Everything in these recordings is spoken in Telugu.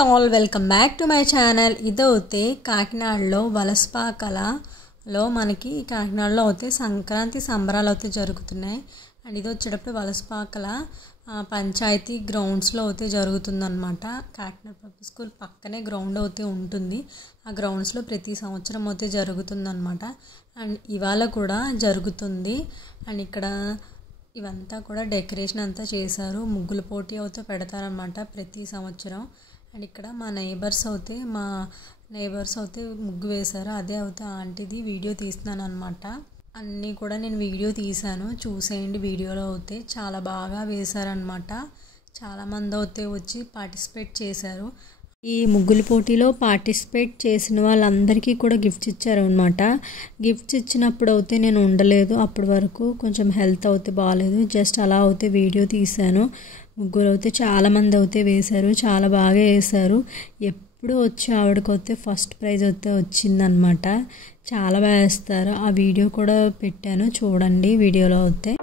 All welcome back to my channel. ఇదైతే కాకినాడలో వలసపాకలలో మనకి కాకినాడలో అయితే సంక్రాంతి సంబరాలు అయితే జరుగుతున్నాయి. అండ్ ఇది వచ్చేటప్పుడు వలసపాకల పంచాయతీ గ్రౌండ్స్లో అయితే జరుగుతుందన్నమాట. కాకినాడ పబ్లిక్ స్కూల్ పక్కనే గ్రౌండ్ అయితే ఉంటుంది. ఆ గ్రౌండ్స్లో ప్రతి సంవత్సరం అయితే జరుగుతుందన్నమాట. అండ్ ఇవాళ కూడా జరుగుతుంది. అండ్ ఇక్కడ ఇవంతా కూడా డెకరేషన్ అంతా చేశారు. ముగ్గుల పోటీ అయితే పెడతారనమాట ప్రతి సంవత్సరం. అండ్ ఇక్కడ మా నైబర్స్ అయితే ముగ్గు వేశారు. అదే అయితే ఆంటీది వీడియో తీస్తున్నాను అనమాట. అన్నీ కూడా నేను వీడియో తీశాను, చూసేయండి. వీడియోలో అయితే చాలా బాగా వేశారనమాట. చాలామంది అయితే వచ్చి పార్టిసిపేట్ చేశారు. ఈ ముగ్గుల పోటీలో పార్టిసిపేట్ చేసిన వాళ్ళందరికీ కూడా గిఫ్ట్స్ ఇచ్చారు అనమాట. గిఫ్ట్స్ ఇచ్చినప్పుడు అయితే నేను ఉండలేదు, అప్పటి వరకు కొంచెం హెల్త్ అయితే బాగాలేదు. జస్ట్ అలా అయితే వీడియో తీశాను. ముగ్గురు అయితే చాలామంది అయితే వేశారు, చాలా బాగా వేశారు. ఎప్పుడు వచ్చి ఆవిడకైతే ఫస్ట్ ప్రైజ్ అయితే వచ్చిందనమాట. చాలా బాగా వేస్తారు. ఆ వీడియో కూడా పెట్టాను, చూడండి వీడియోలో అయితే.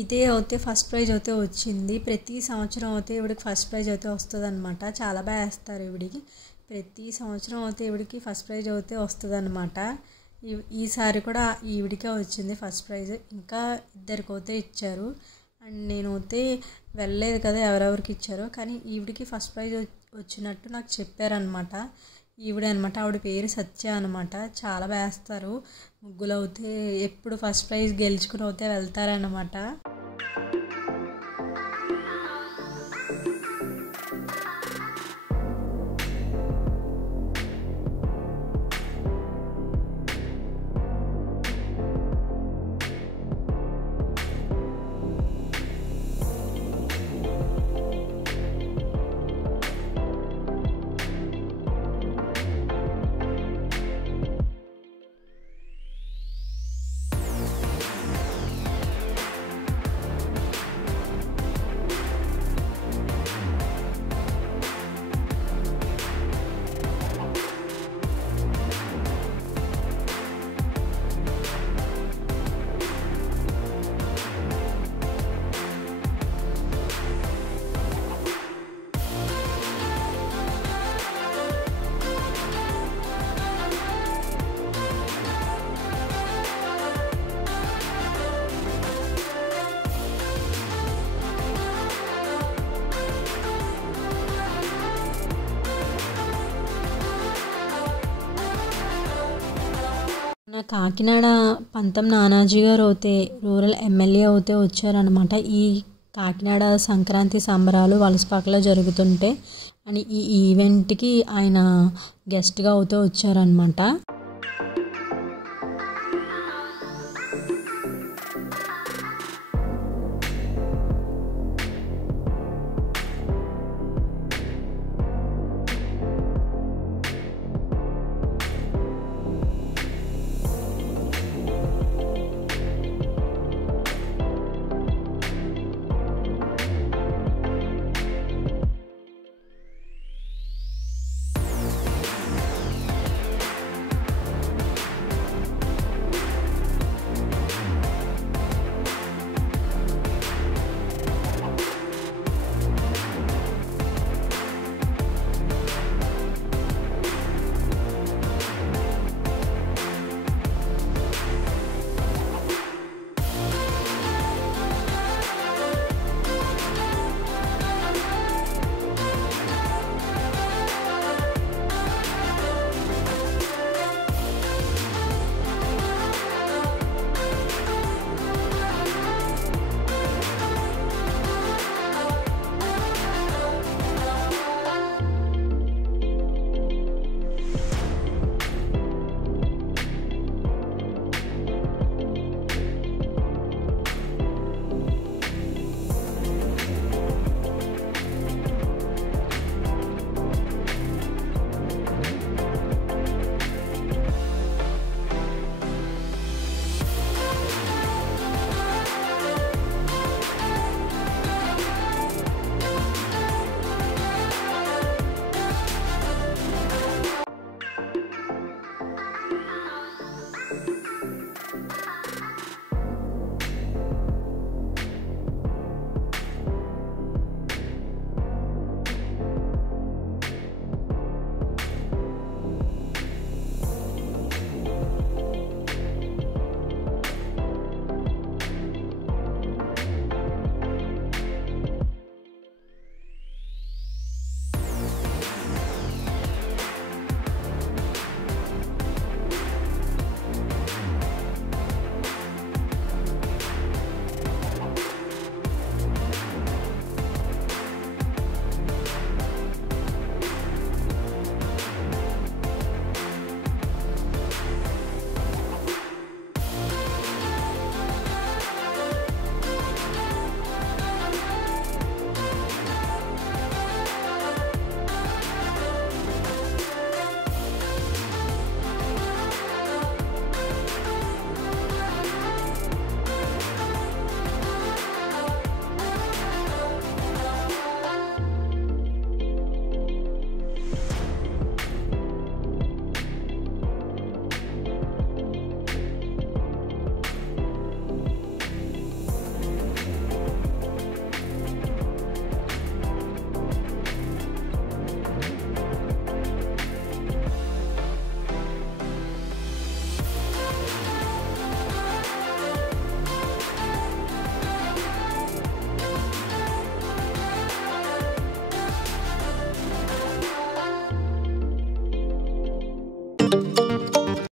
ఇదే అయితే ఫస్ట్ ప్రైజ్ అయితే వచ్చింది. ప్రతి సంవత్సరం అయితే ఈవిడికి ఫస్ట్ ప్రైజ్ అయితే వస్తుంది అనమాట. చాలా బాగా వేస్తారు ఈవిడికి. ప్రతి సంవత్సరం అయితే ఈవిడికి ఫస్ట్ ప్రైజ్ అయితే వస్తుంది అనమాట. ఈసారి కూడా ఈవిడికే వచ్చింది ఫస్ట్ ప్రైజ్. ఇంకా ఇద్దరికి అయితే ఇచ్చారు. అండ్ నేను అయితే వెళ్ళలేదు కదా ఎవరెవరికి ఇచ్చారో, కానీ ఈవిడికి ఫస్ట్ ప్రైజ్ వచ్చినట్టు నాకు చెప్పారనమాట. ఈవిడే అనమాట, ఆవిడ పేరు సత్య అనమాట. చాలా వేస్తారు ముగ్గులు అయితే. ఎప్పుడు ఫస్ట్ ప్రైజ్ గెలుచుకుని అయితే వెళ్తారనమాట. మన కాకినాడ పంతం నానాజీ గారు అయితే రూరల్ ఎమ్మెల్యే అయితే వచ్చారనమాట. ఈ కాకినాడ సంక్రాంతి సంబరాలు వలసపాకలో జరుగుతుంటే అని ఈ ఈవెంట్కి ఆయన గెస్ట్గా అయితే వచ్చారనమాట.